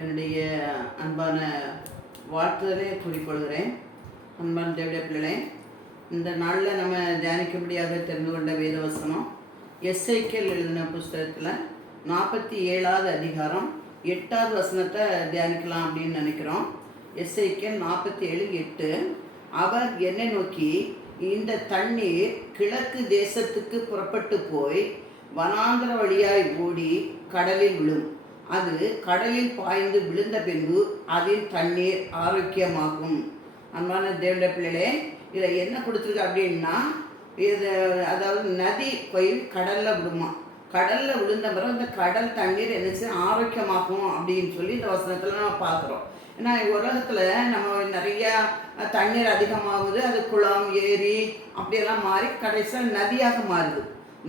என்னுடைய அன்பான வாழ்த்துதலை கூறிக்கொள்கிறேன். அன்பான தேவடைய பிள்ளைகளே, இந்த நாளில் நம்ம தியானிக்கும்படியாக தெரிந்து கொண்ட வேதவசனம் எஸ்ஐகேல் எழுதின புஸ்தகத்தில் 47வது அதிகாரம் 8வது வசனத்தை தியானிக்கலாம் அப்படின்னு நினைக்கிறோம். எஸ்ஐகேல் 47:8. அவர் என்னை நோக்கி, இந்த தண்ணீர் கிழக்கு தேசத்துக்கு புறப்பட்டு போய் வனாந்தர வழியாய் ஓடி கடலில் விழும். அது கடலில் பாய்ந்து விழுந்த பின்பு அதில் தண்ணீர் ஆரோக்கியமாகும். அன்பான தேவனுடைய பிள்ளைகளே, இதில் என்ன கொடுத்துருக்கு அப்படின்னா, இது அதாவது நதி போய் கடலில் விடுமா. கடலில் விழுந்த பிறகு அந்த கடல் தண்ணீர் என்ன ஆரோக்கியமாகும் அப்படின்னு சொல்லி இந்த வசனத்தில் நம்ம பார்க்குறோம். ஏன்னா உலகத்தில் நம்ம நிறையா தண்ணீர் அதிகமாகுது, அது குளம் ஏரி அப்படியெல்லாம் மாறி கடைசியாக நதியாக மாறுது.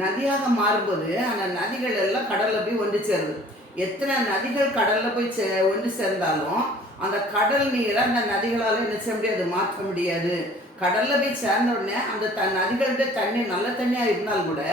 நதியாக மாறும்போது அந்த நதிகள் எல்லாம் கடலில் போய் ஒன்று சேருது. எத்தனை நதிகள் கடலில் போய் ஒன்று சேர்ந்தாலும் அந்த கடல் நீரை அந்த நதிகளால் என்ன செய்ய முடியாது, மாற்ற முடியாது. கடலில் போய் சேர்ந்த உடனே அந்த நதிகள்கிட்ட தண்ணி நல்ல தண்ணியாக இருந்தாலும் கூட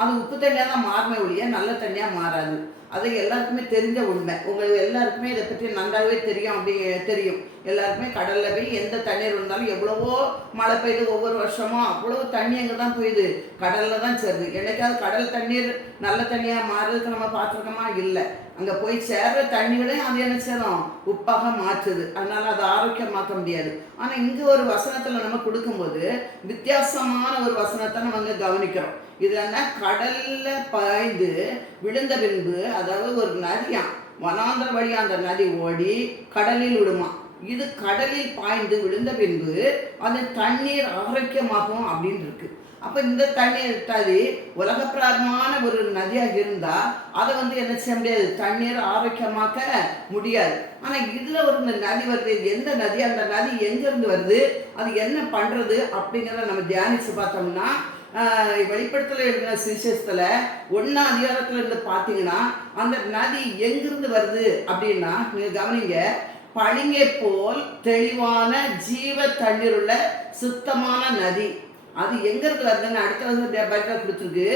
அது உப்பு தண்ணியாக தான் மாறுமே ஒழிய நல்ல தண்ணியாக மாறாது. அது எல்லாருக்குமே தெரிஞ்ச உண்மை. உங்களுக்கு எல்லாருக்குமே இதை பற்றி நன்றாகவே தெரியும். தெரியும் எல்லாருக்குமே கடலில் போய் எந்த தண்ணீர் இருந்தாலும் எவ்வளவோ மழை பெய்யுது, ஒவ்வொரு வருஷமும் அவ்வளோ தண்ணி அங்கே தான் போயிடுது, கடலில் தான் சேருது. என்னைக்காவது கடல் தண்ணீர் நல்ல தண்ணியாக மாறுறதுக்கு நம்ம பார்த்துருக்கோமா? இல்லை. அங்கே போய் சேர்ற தண்ணிகளையும் அது என்ன செய்யணும், உப்பாக மாற்றுது. அதனால் அதை ஆரோக்கியமாக்க முடியாது. ஆனால் இங்கே ஒரு வசனத்தில் நம்ம கொடுக்கும்போது வித்தியாசமான ஒரு வசனத்தை நம்ம அங்கே கவனிக்கிறோம். இது என்ன, கடலில் பாய்ந்து விழுந்த பின்பு, அதாவது ஒரு நதியா வனாந்தர வழியா அந்த நதி ஓடி கடலில் விடுமா. இது கடலில் பாய்ந்து விழுந்த பின்பு அது தண்ணீர் ஆரோக்கியமாகும் அப்படின்னு இருக்கு. அப்போ இந்த தண்ணீர் தடி உலகப்பிரமான ஒரு நதியாக இருந்தால் அதை என்ன செய்ய முடியாது, தண்ணீர் ஆரோக்கியமாக்க முடியாது. ஆனால் இதில் ஒரு நதி வருது. எந்த நதி, அந்த நதி எங்கேருந்து வருது, அது என்ன பண்ணுறது அப்படிங்கிறத நம்ம தியானித்து பார்த்தோம்னா, வெளிப்படுத்தல எழுதின சுவிசேஷத்தில் 1ஆம் அதிகாரத்தில் இருந்து பார்த்தீங்கன்னா அந்த நதி எங்கிருந்து வருது அப்படின்னா, நீங்கள் கவனிங்க, பளிங்கை போல் தெளிவான ஜீவ தண்ணீர் உள்ள சுத்தமான நதி. அது எங்கிருந்து வருதுன்னு அடுத்த வருஷம் பைபிள் கொடுத்துருக்கு.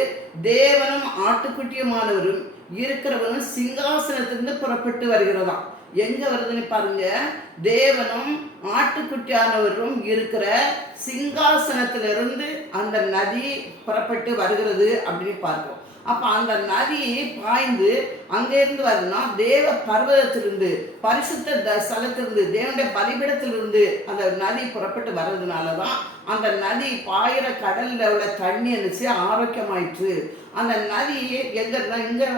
தேவனும் ஆட்டுக்குட்டியுமானவரும் இருக்கிறவரும் சிங்காசனத்திலிருந்து புறப்பட்டு வருகிறதாம். எங்க வருதுன்னு பாருங்க, தேவனும் ஆட்டுக்குட்டியானவரும் இருக்கிற சிங்காசனத்திலிருந்து அந்த நதி புறப்பட்டு வருகிறது அப்படின்னு பார்க்கிறோம். அப்போ அந்த நதி பாய்ந்து அங்கேருந்து வருதுன்னா தேவ பர்வதத்திலிருந்து, பரிசுத்த ஸ்தலத்திலிருந்து, தேவனுடைய பலிபிடத்திலிருந்து அந்த நதி புறப்பட்டு வர்றதுனால தான் அந்த நதி பாயிற கடலில் உள்ள தண்ணி அனுச்சு ஆரோக்கியமாயிற்று. அந்த நதி எங்கன்னா இங்கே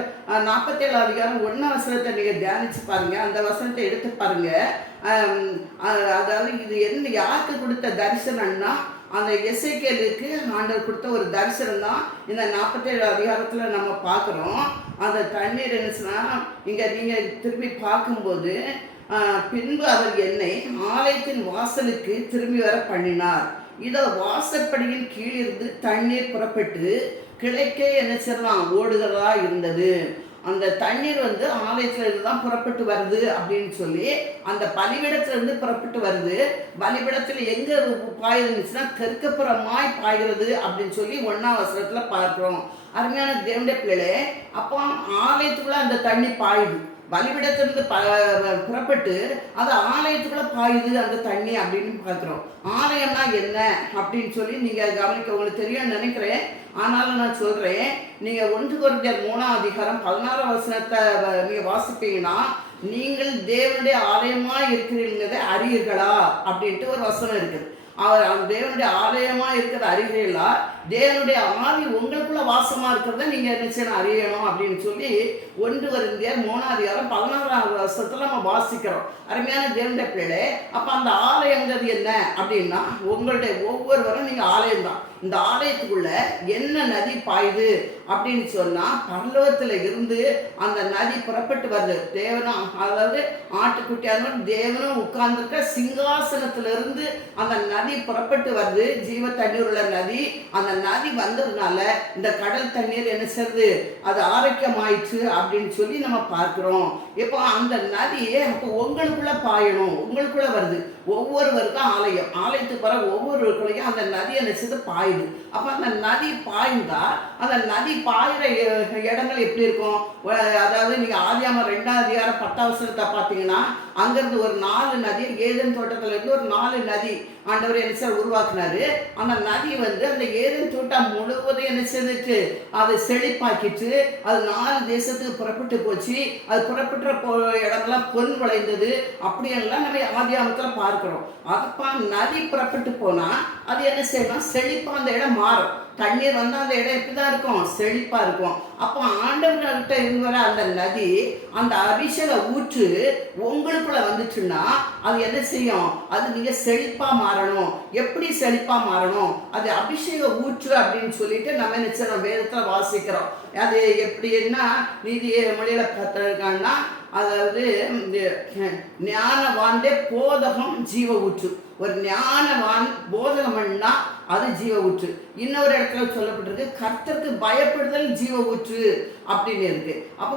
47 அதிகாரம் 1ஆம் வசனத்தை நீங்கள் தியானிச்சு பாருங்க. அந்த வசனத்தை எடுத்து பாருங்க. அதாவது இது என்ன, யாருக்கு கொடுத்த தரிசனம்னா, அந்த எசேக்கியேலுக்கு ஆண்டவர் கொடுத்த ஒரு தரிசனம் தான் இந்த 47 அதிகாரத்தில் நம்ம பார்க்குறோம். அந்த தண்ணீர் என்னச்சுன்னா, இங்கே நீங்கள் திரும்பி பார்க்கும்போது, பின்பு அவர் என்னை ஆலயத்தின் வாசலுக்கு திரும்பி வர பண்ணினார். இதோ வாசற்படியின் கீழிருந்து தண்ணீர் புறப்பட்டு கிழக்கே என்ன செய்யலாம் ஓடுகிறதா இருந்தது. அந்த தண்ணீர் ஆலயத்திலிருந்து தான் புறப்பட்டு வருது அப்படின்னு சொல்லி, அந்த பலிபிடத்திலிருந்து புறப்பட்டு வருது. பலிபிடத்தில் எங்கே பாயிருந்துச்சுன்னா தெற்குப்புறமாய் பாய்கிறது அப்படின்னு சொல்லி 1ஆம் வசனத்தில் பார்க்குறோம். அருமையான தேவனுடைய பிள்ளைகளே, அப்போ ஆலயத்துக்குள்ளே அந்த தண்ணி பாயுது. பலிபிடத்திலிருந்து புறப்பட்டு அது ஆலயத்துக்குள்ளே பாயுது அந்த தண்ணி அப்படின்னு பார்க்குறோம். ஆலயம்னா என்ன அப்படின்னு சொல்லி நீங்கள் கவனிக்க உங்களுக்கு தெரியும்னு நினைக்கிறேன். ஆனாலும் நான் சொல்கிறேன், நீங்கள் 1 கொரிந்தியர் 3ஆம் அதிகாரம் 16ஆம் வசனத்தை நீங்கள் வாசிப்பீங்கன்னா, நீங்கள் தேவனுடைய ஆலயமாக இருக்கிறீங்கிறத அறியீர்களா அப்படின்ட்டு ஒரு வசனம் இருக்குது. அவர் தேவனுடைய ஆலயமாக இருக்கிற அறிகிறீர்களா, தேவனுடைய ஆவி உங்களுக்குள்ள வாசமாக இருக்கிறத நீங்கள் என்ன செய்யணும், அறியணும் அப்படின்னு சொல்லி 1 கொரிந்தியர் 3ஆம் அதிகாரம் 16ஆம் வசனத்தில் நம்ம வாசிக்கிறோம். அருமையான தேவனுடைய பிள்ளைகளே, அப்போ அந்த ஆலயங்கிறது என்ன அப்படின்னா, உங்களுடைய ஒவ்வொருவரும் நீங்கள் ஆலயம்தான். இந்த ஆலயத்துக்குள்ள என்ன நதி பாயுது அப்படின்னு சொன்னால், பரலோகத்தில் இருந்து அந்த நதி புறப்பட்டு வருது. தேவனும், அதாவது ஆட்டுக்குட்டியானவரும் தேவனும் உட்கார்ந்துருக்க சிங்காசனத்திலிருந்து அந்த நதி புறப்பட்டு வருது. ஜீவ தண்ணீர் உள்ள நதி. அந்த நதி வந்ததுனால இந்த கடல் தண்ணீர் என்ன செய்யுது, அது ஆரோக்கியமாயிற்று அப்படின்னு சொல்லி நம்ம பார்க்கிறோம். இப்போ அந்த நதி அப்போ உங்களுக்குள்ள பாயணும், உங்களுக்குள்ள வருது. ஒவ்வொருவருக்கும் ஆலயத்துக்கு வர ஒவ்வொருவருக்குள்ளையும் அந்த நதி என்ன செய்து பாயுது. பாயுது. அப்போ அந்த நதி பாய்ந்தா அந்த நதி பாயிற இடங்கள் எப்படி இருக்கும்? அதாவது நீங்கள் ஆதியாகமம் 2ஆம் அதிகாரம் 10ஆம் வசனத்தை பார்த்தீங்கன்னா, அங்கேருந்து ஒரு 4 நதி, ஏதேன் தோட்டத்தில் இருந்து ஒரு 4 நதி ஆண்டவர் என்ன சார் உருவாக்குனாரு. அந்த நதி வந்து அந்த ஏதேன் தோட்டம் முழுவதும் என்ன செய்துட்டு அதை செழிப்பாக்கிட்டு அது 4 தேசத்துக்கு புறப்பட்டு போச்சு. அது புறப்பட்ட இடமெல்லாம் பொன் விளைந்தது. அப்படியெல்லாம் நம்ம ஆதியாகமத்தில் பார்க்கிறோம். அதுப்பா நதி புறப்பட்டு போனால் அது என்ன செய்யணும்? செழிப்பாக அந்த இடம் மாறும். தண்ணீர் வந்தால் அந்த இடம் எப்படி தான் இருக்கும்? செழிப்பாக இருக்கும். அப்போ ஆண்டவர்கிட்ட இருந்து வர அந்த நதி, அந்த அபிஷேக ஊற்று உங்களுக்குள்ள வந்துச்சுன்னா அது என்ன செய்யும்? அது நீங்கள் செழிப்பாக மாறணும். எப்படி செழிப்பாக மாறணும்? அது அபிஷேக ஊற்று அப்படின்னு சொல்லிட்டு நம்ம என்ன செய்யணும்? வேதத்தில் வாசிக்கிறோம். அது எப்படின்னா நீதி மொழியில் பார்த்துருக்காங்கன்னா, அதாவது ஞானவான்டே போதகம் ஜீவ ஊற்று. ஒரு ஞானவான் போதகம்னா அது ஜீவ ஊற்று. இன்னொரு இடத்துல சொல்லப்பட்டிருக்கு கர்த்தருக்கு பயப்படுதல் ஜீவ ஊற்று அப்படின்னு இருக்கு. அப்போ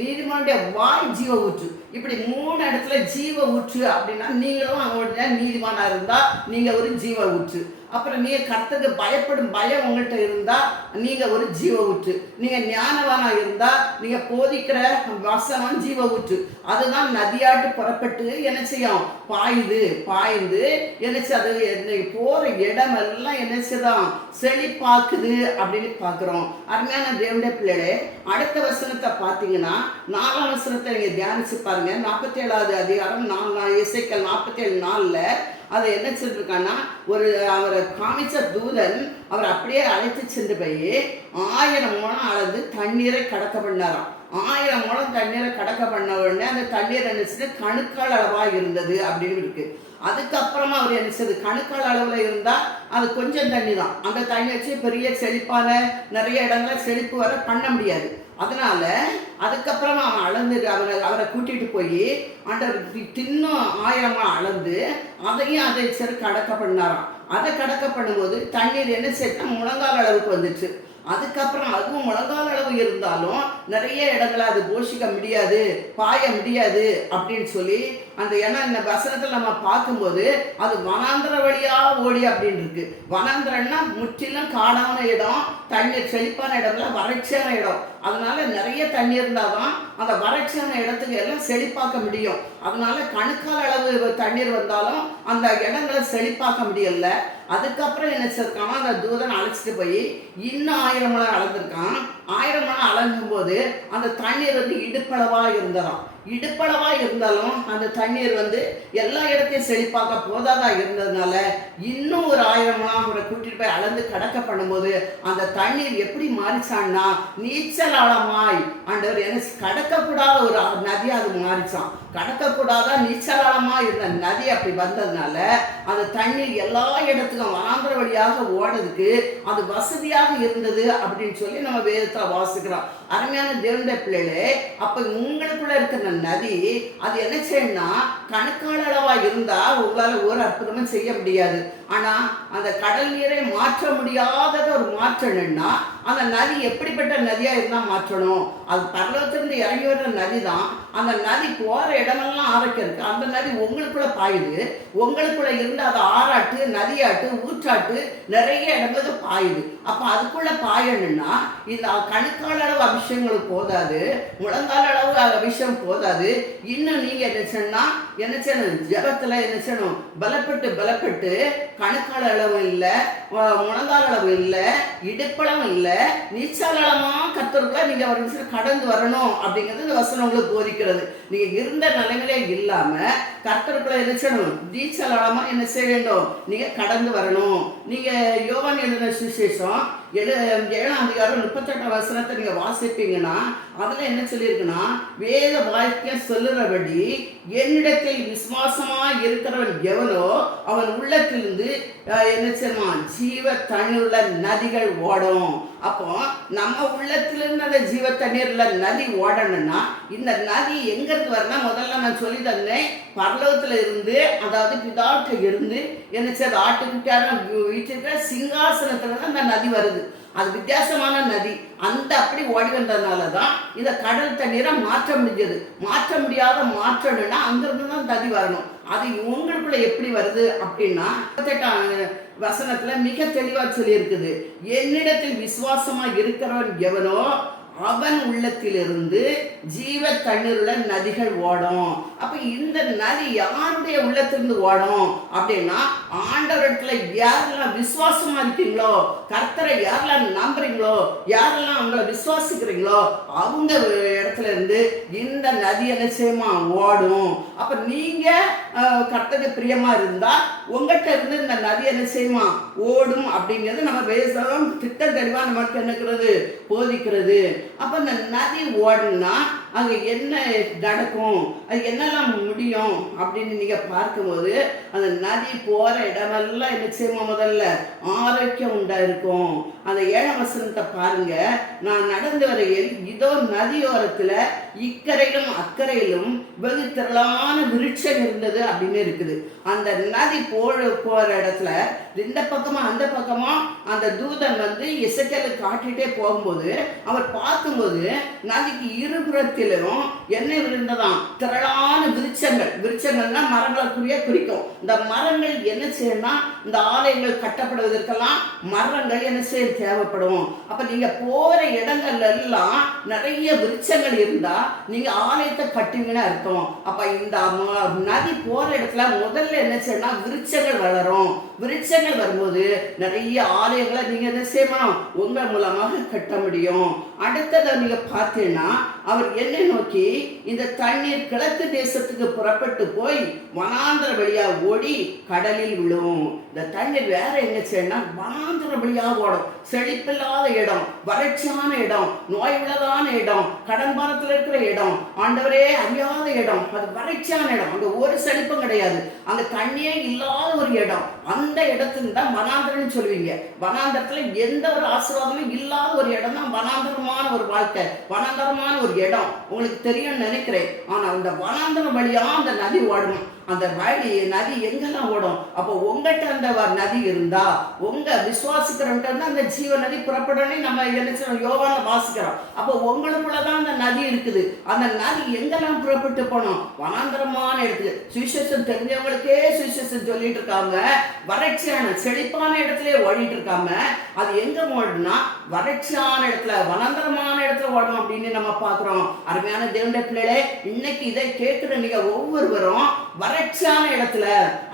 நீதிமானுடைய வாய் ஜீவ ஊற்று. இப்படி 3 இடத்துல ஜீவ ஊற்று அப்படின்னா நீங்களும் அவங்களுடைய நீதிமானா இருந்தா நீங்க ஒரு ஜீவ ஊற்று. அப்புறம் நீங்க கர்த்தருக்கு பயப்படும் பயம் உங்கள்கிட்ட இருந்தா நீங்க ஒரு ஜீவ ஊற்று. நீங்க ஞானவானா இருந்தா நீங்க போதிக்கிற வசனம் ஜீவ ஊற்று. அதுதான் நதியாட்டு புறப்பட்டு என்ன செய்யும்? பாய்ந்து என்ன அது போற இடமெல்லாம் என்ன செய்தான்? செழிப்பாக்குது அப்படின்னு பார்க்குறோம். அருமையான தேவனுடைய பிள்ளைகளே, அடுத்த வசனத்தை பார்த்தீங்கன்னா 4ஆம் வசனத்தை நீங்கள் தியானிச்சு பாருங்க. 47ஆவது அதிகாரம் எசேக்கியேல் 47:4 அதை என்ன சொல்லிருக்கான்னா, அவரை காமிச்ச தூதன் அவர் அப்படியே அழைத்து சென்று போய் 1000 முழம் அளந்து தண்ணீரை கடக்க பண்ணாராம். 1000 முழம் தண்ணீரை கடக்க பண்ண உடனே அந்த தண்ணீர் என்ன கணுக்கால் அளவாக இருந்தது அப்படின்னு இருக்கு. அதுக்கப்புறமா அவர் என்ன செய்யுது? கணுக்கால் அளவில் இருந்தால் அது கொஞ்சம் தண்ணி தான். அந்த தண்ணி வச்சு பெரிய செழிப்பான நிறைய இடங்களை செழிப்பு வர பண்ண முடியாது. அதனால அதுக்கப்புறமா அவன் அளந்து அவரை கூட்டிகிட்டு போய் ஆண்டவர் இன்னும் 1000 அளந்து அதையும் அதை சரி கடக்க பண்ணாராம். அதை கடக்க பண்ணும்போது தண்ணீர் என்ன செய்யணும்? முழங்கால் அளவுக்கு வந்துச்சு. அதுக்கப்புறம் அதுவும் முழங்கால் அளவு இருந்தாலும் நிறைய இடங்களை அது போஷிக்க முடியாது, பாய முடியாது அப்படின்னு சொல்லி அந்த ஏன்னா இந்த வசனத்தில் நம்ம பார்க்கும்போது அது வனாந்திர வழியா ஓடி அப்படின்னு இருக்கு. வனாந்திரம்னா முற்றிலும் காடான இடம், தண்ணீர் செழிப்பான இடம்ல வறட்சியான இடம். அதனால நிறைய தண்ணி இருந்தாதான் அந்த வறட்சியான இடத்துக்கு எல்லாம் செழிப்பாக்க முடியும். அதனால கணுக்கால் அளவு தண்ணீர் வந்தாலும் அந்த இடங்களை செழிப்பாக்க முடியல. அதுக்கப்புறம் என்ன செய்யிருக்கானா, அந்த தூதன் அழைச்சிட்டு போய் இன்னும் 1000 முழம் அளந்திருக்கான். 1000 முழம் அளந்தும் போது அந்த தண்ணீர் வந்து இடுப்பளவா இருந்ததாம். இடுப்பளவா இருந்தாலும் அந்த தண்ணீர் வந்து எல்லா இடத்தையும் செழிப்பாக்க போதாதா இருந்ததுனால இன்னும் ஒரு 1000 முழம் அவரை கூட்டிட்டு போய் அளந்து கடக்க பண்ணும்போது அந்த தண்ணீர் எப்படி மாறிச்சான்னா நீச்சல் ஆழமாய் ஆண்டவர் என்ன கடக்கக்கூடாத ஒரு நதியா அது மாறிச்சான். கடக்கக்கூடாதா நீச்சல் ஆழமா இருந்த நதி அப்படி வந்ததுனால அந்த தண்ணீர் எல்லா இடத்துக்கும் வனாந்திர வழியாக ஓடுறதுக்கு அது வசதியாக இருந்தது அப்படின்னு சொல்லி நம்ம வேதத்தில் வாசிக்கிறோம். அருமையான தேவனுடைய பிள்ளைகளே, அப்ப உங்களுக்குள்ள இருக்கிற நதி அது என்ன செய்யணும்னா கணுக்கால் அளவா இருந்தா உங்களால ஒரு அற்புதமும் செய்ய முடியாது. ஆனா அந்த கடல் நீரை மாற்ற முடியாதத ஒரு மாற்றணும்னா அந்த நதி எப்படிப்பட்ட நதியா இருந்தா மாற்றணும்? அது பரலோகத்திலிருந்து இறங்கி வர்ற நதி தான். அந்த நதி போற இடமெல்லாம் ஆரோக்கியம் இருக்கு. அந்த நதி உங்களுக்குள்ள பாயுது. உங்களுக்குள்ள இருந்து அதை ஆறாட்டு, நதியாட்டு, ஊற்றாட்டு நிறைய இடங்களுக்கு பாயுது. அப்ப அதுக்குள்ள பாயணும்னா இந்த கணுக்கால் அளவு அபிஷேகங்களுக்கு போதாது, முழங்கால் அளவு அபிஷேகம் போதாது. இன்னும் நீங்க என்ன செய்யணும்? ஜபத்துல என்ன செய்யணும்? பலப்பட்டு கணுக்கால் அளவு இல்லை, முழங்கால் அளவு இல்லை, இடுப்பளவு இல்லை, நீச்சல் அளமா கர்த்தருக்குள்ள நீங்க ஒரு நிமிஷம் கடந்து வரணும் அப்படிங்கிறது இந்த வசனம் உங்களுக்கு போதிக்கிறது. நீங்க இருந்த நிலைமையிலே இல்லாம கர்த்தருக்குள்ள என்ன செய்யணும்? நீச்சல் அளமா என்ன செய்ய வேண்டும்? நீங்க கடந்து வரணும். நீங்க யோவான் எழுதின சுவிசேஷம் 7ஆம் அதிகாரம் 38ஆம் வசனத்தை நீங்க வாசிப்பீங்கன்னா அதுல என்ன சொல்லியிருக்குன்னா, வேத வாக்கியம் சொல்லுறபடி என்னிடத்தில் விசுவாசமா இருக்கிறவன் எவனோ அவன் உள்ளத்திலிருந்து என்ன செய்வான்? ஜீவ தண்ணீர்ல நதிகள் ஓடும். அப்போ நம்ம உள்ளத்திலிருந்து அந்த ஜீவ தண்ணீர்ல நதி ஓடணும்னா இந்த நதி எங்கிருந்து வரணும்? முதல்ல நான் சொல்லி தந்தேன், பரலோகத்துல இருந்து, அதாவது பிதாட்ட இருந்து என்ன செய்ய ஆட்டுக்குட்டியான வீட்டிருக்கிற சிங்காசனத்துல தான் அந்த நதி வருது. அது வித்தியாசமான நதி. அந்த அப்படி ஓடி வந்ததுனால தான் இதை கடல் தண்ணீரை மாற்ற முடிஞ்சது. மாற்ற முடியாத மாற்றணும்னா அங்கிருந்து தான் நதி வரணும். அது உங்களுக்குள்ள எப்படி வருது அப்படின்னா 38 வசனத்துல மிக தெளிவா சொல்லி இருக்குது, என்னிடத்தில் விசுவாசமா இருக்கிறவன் எவனோ அவன் உள்ளத்திலிருந்து ஜீவ தண்ணீருள்ள நதிகள் ஓடும். அப்ப இந்த நதி யாருடைய உள்ளத்திலிருந்து ஓடும் அப்படின்னா, ஆண்டவரிடத்துல யாரெல்லாம் விசுவாசமா இருக்கீங்களோ, கர்த்தரை யாரெல்லாம் நம்புறீங்களோ, யாரெல்லாம் அவங்கள விசுவாசிக்கிறீங்களோ அவங்க இடத்துல இருந்து இந்த நதி என்ன செய்யுமா ஓடும். அப்ப நீங்க கர்த்தருக்கு பிரியமா இருந்தா உங்கள்கிட்ட இருந்து இந்த நதி என்ன செய்யுமா ஓடும் அப்படிங்கிறது நம்ம வேதம் திட்ட தெளிவா நமக்கு என்னக்கிறது போதிக்கிறது. அப்ப இந்த நதி ஓடுனா அங்கே என்ன நடக்கும், அது என்னெல்லாம் முடியும் அப்படின்னு நீங்கள் பார்க்கும்போது அந்த நதி போகிற இடமெல்லாம் என்ன செய்யுமா முதல்ல ஆரோக்கியம் உண்டாயிருக்கும். அந்த 7ஆம் வசனத்தை பாருங்க, நான் நடந்து வரையில் இதோ நதியோரத்தில் இக்கரையிலும் அக்கறையிலும் வெகு திரளான விருட்சம் இருந்தது அப்படின்னு இருக்குது. அந்த நதி போகிற இடத்துல இந்த பக்கமா அந்த பக்கமா அந்த தூதன் வந்து எசேக்கியேலை காட்டிகிட்டே போகும்போது அவர் பார்க்கும்போது நதிக்கு இருபுறத்திலும் என்ன இருந்ததாம், திரளான விருட்சங்கள். விருட்சங்கள்னா மரங்களுக்குரிய குறிக்கும். இந்த மரங்கள் என்ன செய்யணும்னா இந்த ஆலயங்கள் கட்டப்படுவதற்கெல்லாம் மரங்கள் என்ன செய்ய தேவைப்படும். அப்ப நீங்க போற இடங்கள்ல எல்லாம் நிறைய விருட்சங்கள் இருந்தா நீங்க ஆலயத்தை கட்டுவீங்கன்னு அர்த்தம். அப்ப இந்த நதி போற இடத்துல முதல்ல என்ன செய்யணும், விருட்சங்கள் வளரும். விருட்சங்கள் வரும்போது நிறைய ஆலயங்களை நீங்க என்ன செய்யணும், உங்கள் மூலமாக கட்ட முடியும். அடுத்ததை நீங்க பார்த்தீங்கன்னா அவர் என்னை நோக்கி, இந்த தண்ணீர் கிழக்கு தேசத்துக்கு புறப்பட்டு போய் வனாந்தர வழியா ஓடி கடலில் விழும். இந்த தண்ணீர் வேற எங்க செய்யணும், வனாந்தர வழியா ஓடும். செழிப்பில்லாத இடம், வறட்சியான இடம், நோய் உள்ளதான இடம், கடன்பாரத்தில் இருக்கிற இடம், ஆண்டவரே அறியாத இடம், அது வறட்சியான இடம். அங்க ஒரு செழிப்பும் கிடையாது, அங்க தண்ணியே இல்லாத ஒரு இடம். அந்த இடத்துல தான் வனாந்தரம்னு சொல்லுவீங்க. வனாந்தரத்துல எந்த ஒரு ஆசீர்வாதமும் இல்லாத ஒரு இடம் தான் வனாந்தரமான ஒரு வாழ்க்கை, வனாந்தரமான ஒரு இடம். உங்களுக்கு தெரியும்னு நினைக்கிறேன். ஆனா அந்த வனாந்தரம் வழியா அந்த நதி ஓடணும். அந்த வழி நதி எங்கெல்லாம் ஓடும். அப்போ உங்கள்கிட்ட அந்த நதி இருந்தா, உங்க விசுவாசிக்கிறவங்க அந்த ஜீவ நதி புறப்படனே நம்ம என்ன யோவான வாசிக்கிறோம். அப்போ உங்களுக்குள்ளதான் அந்த நதி இருக்குது. அந்த நதி எங்கெல்லாம் புறப்பட்டு போனோம், வனாந்தரமான இடத்துக்கு. சுவிசேஷம் தெரிஞ்சவங்களுக்கே சுவிசேஷம் சொல்லிட்டு இருக்காங்க. வறட்சியான செழிப்பான இடத்துல ஓடிட்டு இருக்காம அது எங்க ஓடுனா வறட்சியான இடத்துல, வனாந்தரமான இடத்துல ஓடணும் அப்படின்னு நம்ம பாக்குறோம். அருமையான தேவனுடைய பிள்ளைகளே, இன்னைக்கு இதை கேட்கிற நீங்க ஒவ்வொருவரும் வறட்சியான இடத்துல,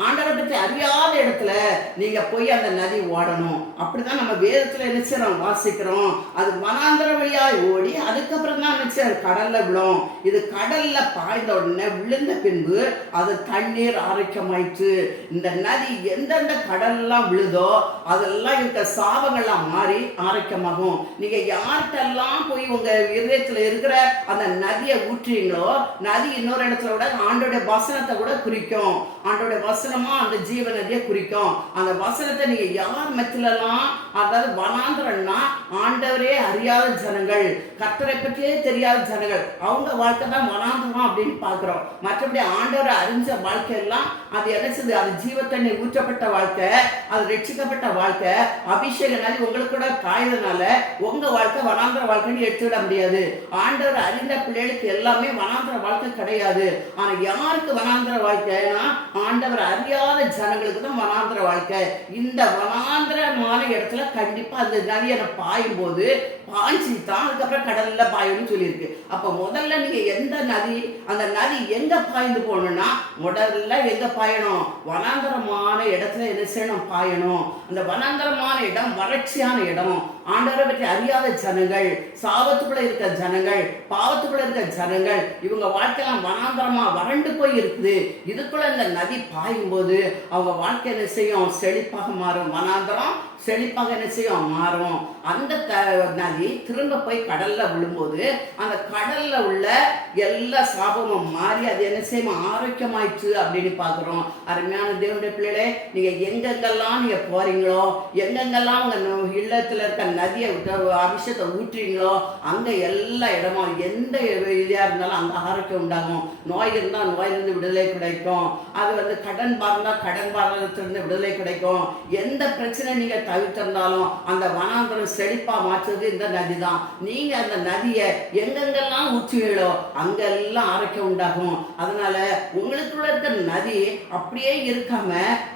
ஆண்டவரை பற்றி அறியாத இடத்துல நீங்க போய் அந்த நதி ஓடணும். அப்படிதான் நம்ம வேதத்துல நிச்சயம் வாசிக்கிறோம். அது வனாந்தர வழியாய் ஓடி அதுக்கப்புறம் தான் நிச்சயம் கடல்ல விழும். இது கடல்ல பாய்ந்த உடனே விழுந்த பின்பு அது தண்ணீர் ஆரோக்கியமாயிற்று. இந்த நதி எந்தெந்த கடல்லாம் விழுதோ அதெல்லாம் இருக்க சாபங்கள்லாம் மாறி ஆரோக்கியமாகும். நீங்க யார்கிட்டெல்லாம் போய் உங்க இதயத்துல இருக்கிற அந்த நதியை ஊற்றீங்களோ, நதி இன்னொரு இடத்துல விட ஆண்டோட வசனத்தை கூட குறிக்கும். ஆண்டோட வசனமா அந்த ஜீவ நதியை குறிக்கும். அந்த வசனத்தை நீங்க யார் மத்தியிலலாம், அதாவது வனாந்தரம்னா ஆண்டவரே அறியாத ஜனங்கள், கர்த்தரை பற்றியே தெரியாத ஜனங்கள், அவங்க வாழ்க்கை தான் வனாந்தரம் அப்படின்னு பார்க்கிறோம். மற்றபடி ஆண்டவரை அறிஞ்ச வாழ்க்கையெல்லாம் அது என்னது, அது ஜீவ தண்ணி ஊற்றப்பட்ட வாழ்க்கை, அது ரட்சிக்கப்பட்ட வாழ்க்கை. அபிஷேக நதி உங்களுக்கு கூட காய்தனால உங்க வாழ்க்கை வனாந்தர வாழ்க்கைன்னு எடுத்துவிட முடியாது. ஆண்டவர் அறிந்த பிள்ளைகளுக்கு எல்லாமே வனாந்தர வாழ்க்கை கிடையாது. ஆனா யாருக்கு வனாந்தர வாழ்க்கைனா, ஆண்டவர் அறியாத ஜனங்களுக்கு தான் வனாந்தர வாழ்க்கை. இந்த வனாந்தரமான இடத்துல கண்டிப்பா அந்த நதியை பாயும் போது பாய்ச்சி தான் அதுக்கப்புறம் கடல்ல பாயணும்னு சொல்லியிருக்கு. அப்ப முதல்ல நீங்க எந்த நதி, அந்த நதி எங்க பாய்ந்து போகணும்னா முதல்ல எங்க பாயணும், வனாந்தரமான இடத்துல என்ன செய்யணும், பாயணும். அந்த வனாந்தரமான இடம் வறட்சியான இடம், ஆண்டவரை பற்றி அறியாத ஜனங்கள், சாபத்துக்குள்ள இருக்க ஜனங்கள், பாவத்துக்குள்ள இருக்க ஜனங்கள், இவங்க வாழ்க்கையெல்லாம் வனாந்தரமா வறண்டு போய் இருக்குது. இதுக்குள்ள இந்த நதி பாயும் போது அவங்க வாழ்க்கை என்ன செய்யும், செழிப்பாக மாறும். வனாந்தரம் செழிப்பாக என்ன செய்யும், மாறும். அந்த நதி திரும்ப போய் கடல்ல விழும்போது அந்த கடல்ல உள்ள எல்லா சாபமும் மாறி அது என்ன செய்யும், ஆரோக்கியமாயிடுச்சு அப்படின்னு பார்க்குறோம். அருமையான தேவனுடைய பிள்ளைகளே, நீங்க எங்கெங்கெல்லாம் நீங்க போறீங்களோ, எங்கெங்கெல்லாம் உங்க இல்லத்துல இருக்க நதியை அபிஷேகத்தை ஊற்றுறீங்களோ, அங்க எல்லா இடமும் எந்த இதா இருந்தாலும் அங்க ஆரோக்கியம் உண்டாகும். நோய் இருந்தால் நோயிலிருந்து விடுதலை கிடைக்கும். அது கடன் பாருந்தா கடன் பாரத்திலிருந்து விடுதலை கிடைக்கும். எந்த பிரச்சனை நீங்க தவிர்த்திருந்தாலும் அந்த வனாந்தரம் செழிப்பா மாற்றுறது இந்த நதி தான். நீங்க அந்த நதியை எங்கெங்கெல்லாம் ஊற்றுவீங்களோ அங்கெல்லாம் ஆரோக்கியம் உண்டாகும். அதனால உங்களுக்குள்ள இருக்கிற நதி அப்படியே இருக்காம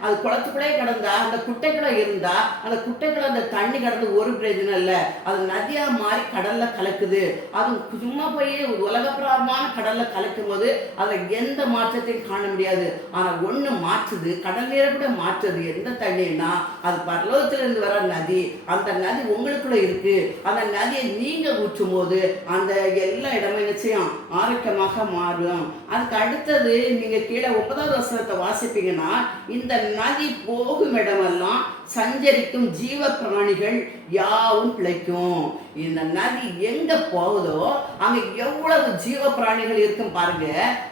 அது குளத்துக்குள்ளே கிடந்தா, அந்த குட்டைக்குள்ள இருந்தா அந்த குட்டைக்குள்ள அந்த தண்ணி கிடந்து ஒரு பிரயோஜனம் இல்லை. அது நதியா மாறி கடல்ல கலக்குது. அது சும்மா போய் உலகப்பிரமான கடல்ல கலக்கும் போது அதுல எந்த மாற்றத்தையும் காண முடியாது. ஆனா ஒண்ணு மாற்றுது, கடல் நீரை கூட மாற்றுது. எந்த தண்ணின்னா அது பரலோகத்திலிருந்து வர நதி. அந்த நதி உங்களுக்குள்ள இருக்கு. அந்த நதியை நீங்க ஊற்றும் போது அந்த எல்லா இடமும் நிச்சயம் ஆரோக்கியமாக மாறும். அதுக்கு அடுத்தது நீங்க கீழே 9வது வசனத்தை வாசிப்பீங்கன்னா, இந்த நதி போகும் இடமெல்லாம் சஞ்சரிக்கும் ஜீவ பிராணிகள் யாவும் பிழைக்கும். இந்த நதி எங்க போகுதோ அங்க எவ்வளவு ஜீவ பிராணிகள் இருக்கும் பாருங்க.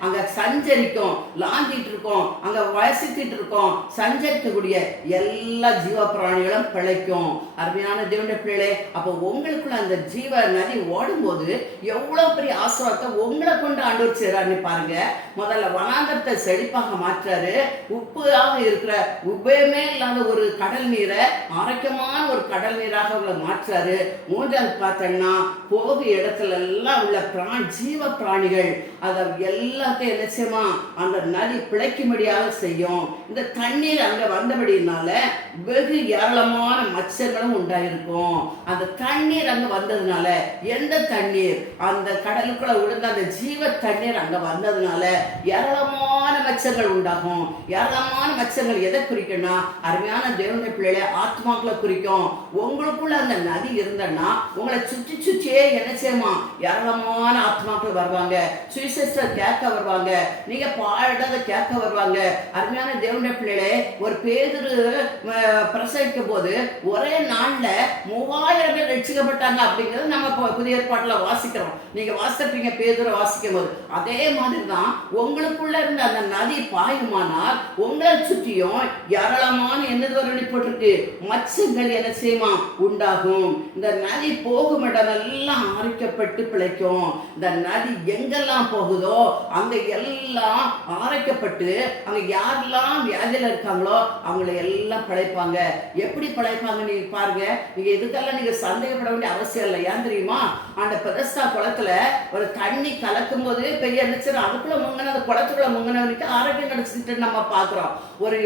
அங்க சஞ்சரிக்கும், லாந்திட்டு இருக்கோம், அங்க வசித்துட்டு இருக்கோம், சஞ்சரிக்கக்கூடிய எல்லா ஜீவ பிராணிகளும் பிழைக்கும். அருமையான தேவனுடைய பிள்ளைகளே, அப்போ உங்களுக்குள்ள அந்த ஜீவ நதி ஓடும் போது எவ்வளவு பெரிய ஆசீர்வாதத்தை உங்களை கொண்டு ஆண்டவர் செய்றாருன்னு பாருங்க. முதல்ல வனாந்தரத்தை செழிப்பாக மாற்றாரு. உப்பாக இருக்கிற உபயமே இல்லாத ஒரு கடல் நீரை ஆரோக்கியமான ஒரு கடல் நீராக உங்களை மாற்றாரு. மூன்றாவது பார்த்தோம்னா, போக இடத்துல எல்லாம் உள்ள ஜீவ பிராணிகள் அதை எல்லாத்தையும் நிச்சயமா அந்த நதி பிழைக்கும்படியாக செய்யும். இந்த தண்ணீர் அங்க வந்தபடினால வெகு ஏராளமான மச்சங்களும் உண்டாயிருக்கும். அந்த தண்ணீர் அங்க வந்ததுனால, எந்த தண்ணீர் அந்த கடலுக்குள்ள விழுந்த அந்த ஜீவ தண்ணீர் அங்க வந்ததுனால ஏராளமான மச்சங்கள் உண்டாகும். ஏராளமான மச்சங்கள் எதை குறிக்கும்னா, அருமையான தேவனுடைய பிள்ளைகளை ஆத்மாக்களை குறிக்கும். உங்களுக்குள்ள அந்த நதி இருந்தன்னா உங்களை சுற்றி சுற்றியே என்ன செய்யுமா, ஏராளமான ஆத்மாக்கள் வருவாங்க. சுவிசேஷத்தை கேட்க வருவாங்க, நீங்க பாடத கேட்க வருவாங்க. அருமையான தேவனுடைய பிள்ளைகளே, ஒரு பேதுரு பிரசவிக்கும் போது ஒரே நாள்ல 3000 பேர் ரட்சிக்கப்பட்டாங்க அப்படிங்கிறது நம்ம புதிய ஏற்பாட்டுல வாசிக்கிறோம். நீங்க வாசிப்பீங்க பேதுரை வாசிக்கும் போது. அதே மாதிரி தான் உங்களுக்குள்ள இருந்த அந்த நதி பாயுமானால் உங்களை சுற்றியும் ஏராளமான என்னது போட்டிருக்கு, மச்சங்கள் என்ன செய்யுமா உண்டாகும். இந்த நதி போகும் இடமெல்லாம் ஆரைக்கப்பட்டு பிழைக்கும். இந்த நதி எங்கெல்லாம் போகுதோ அங்க எல்லாம் ஆரைக்கப்பட்டு அங்க யாரெல்லாம் வியாதியில இருக்காங்களோ அவங்களை எல்லாம் பிழைப்பாங்க. எப்படி பிழைப்பாங்க நீங்க பாருங்க. நீங்க இதுக்கெல்லாம் நீங்க சந்தேகப்பட வேண்டிய அவசியம் இல்லை. ஏன் தெரியுமா, அந்த பெதஸ்தா குளத்துல ஒரு தண்ணி கலக்கும் போது பெரிய நினைச்சு அதுக்குள்ள முங்கின அந்த குளத்துக்குள்ள முங்கினவனுக்கு ஆரோக்கியம் கிடைச்சிட்டு நம்ம பாக்குறோம். ஒரு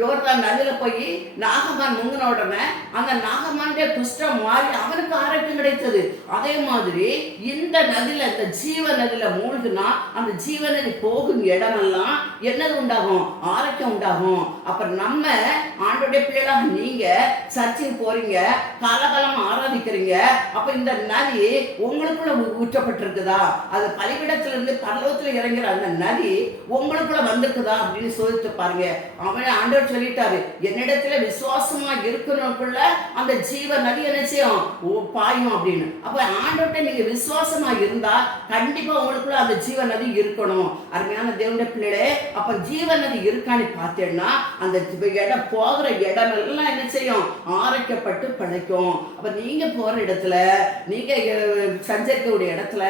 யோர்தான் நதியில போய் நாகமான் முங்கின உடனே அந்த நாகமானுடைய குஷ்டம் மாறி அவனுக்கு ஆரோக்கியம் கிடைத்தது. அதே மாதிரி இந்த நதியில, இந்த ஜீவ நதியில மூழ்குனா அந்த ஜீவ நதி போகும் இடமெல்லாம் என்னது உண்டாகும், ஆரோக்கியம் உண்டாகும். அப்ப நம்ம ஆண்டோடைய பிள்ளைகளாக நீங்க சர்ச்சுக்கு போறீங்க, காலகாலம் ஆராதிக்கிறீங்க. அப்ப இந்த நதி உங்களுக்குள்ள ஊற்றப்பட்டிருக்குதா, அது பலிபிடத்திலிருந்து பரலோகத்துல இறங்குற அந்த நதி உங்களுக்குள்ள வந்திருக்குதா அப்படின்னு சொல்லிட்டு பாருங்க. அவன் ஆண்டவர் சொல்லிட்டாரு, என்னிடத்துல விசுவாசமா இருக்கணுக்குள்ள அந்த ஜீவ நதி என்ன செய்யும் பாயும் அப்படின்னு. அப்ப ஆண்டவர்கிட்ட நீங்க விசுவாசமா இருந்தா கண்டிப்பா உங்களுக்குள்ள அந்த ஜீவ நதி இருக்கணும். அருமையான தேவனுடைய பிள்ளைகளே, அப்ப ஜீவ நதி இருக்கான்னு பார்த்தேன்னா அந்த இடம் போகிற இடம் எல்லாம் என்ன செய்யும், ஆரைக்கப்பட்டு பிழைக்கும். அப்ப நீங்க போற இடத்துல, நீங்க சஞ்சரிக்கக்கூடிய இடத்துல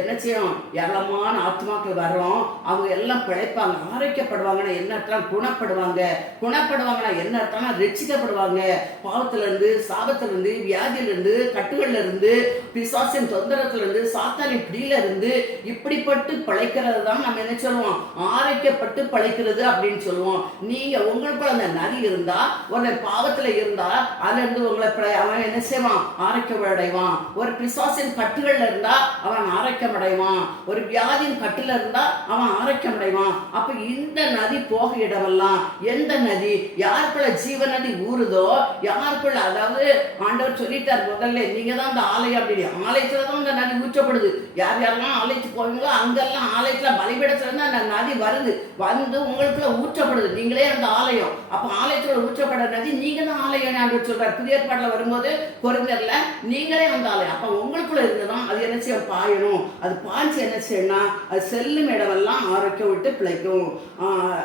என்ன செய்யும், ஏராளமான ஆத்மாக்கள் வரும். அவங்க எல்லாம் பிழைப்பாங்க. ஆரோக்கியப்படுவாங்கன்னா என்ன அர்த்தம், குணப்படுவாங்க. குணப்படுவாங்கன்னா என்ன அர்த்தம்னா ரட்சிக்கப்படுவாங்க. பாவத்துல இருந்து, சாபத்துல இருந்து, வியாதியில இருந்து, கட்டுகள்ல இருந்து, பிசாசின் தொந்தரத்துல இருந்து, சாத்தானின் பிடியில இருந்து இப்படிப்பட்டு பிழைக்கிறது தான் நம்ம என்ன சொல்லுவோம், ஆரோக்கியப்பட்டு பிழைக்கிறது அப்படின்னு சொல்லுவோம். நீங்க உங்களுக்குள்ள அந்த நதி இருந்தா, ஒரு பாவத்துல இருந்தா அதுல இருந்து உங்களை அவன் என்ன செய்வான், ஆரோக்கியம் அடைவான். ஒரு பிசாசின் கட்டுகள்ல இருந்தா அவன் ஆரோக்கியம் அடைவான். ஒரு வியாதியின் கட்டுல இருந்தா அவன் ஆரோக்கியம் அடைவான். அப்ப இந்த நதி போக இடமெல்லாம், எந்த நதி யாருக்குள்ள ஜீவ நதி ஊறுதோ, யாருக்குள்ள, அதாவது ஆண்டவர் சொல்லிட்டார் முதல்ல, நீங்க தான் அந்த ஆலயம் அப்படி, ஆலயத்துலதான் இந்த நதி ஊற்றப்படுது. யார் யாரெல்லாம் ஆலயத்துக்கு போவீங்களோ அங்கெல்லாம் ஆலயத்துல பலிபீடத்துல இருந்து அந்த நதி வருது, வந்து உங்களுக்குள்ள ஊற்றப்படுது. நீங்களே அந்த ஆலயம். அப்ப ஆலயத்தோட ஊற்றப்பட நதி நீங்க தான் ஆலயம் ஆண்டவர் சொல்றாரு. புதிய ஏற்பாடுல வரும்போது கொரிந்தியர்ல நீங்களே அந்த ஆலயம். அப்ப உங்களுக்குள்ள இருந்துதான் அது என்ன செய்ய பாயணும். அது பாய்ச்சி என்ன செய்யணும், அது செல்லும் இடமெல்லாம் ஆரோக்கியம் விட்டு பிழைக்கும்.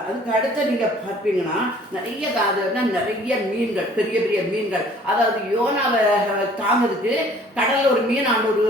அதுக்கு அடுத்து நீங்க பார்ப்பீங்கன்னா நிறைய நிறைய மீன்கள், பெரிய பெரிய மீன்கள், அதாவது யோனாவை தாங்கிறதுக்கு கடல்ல ஒரு மீன் ஆண்டவர்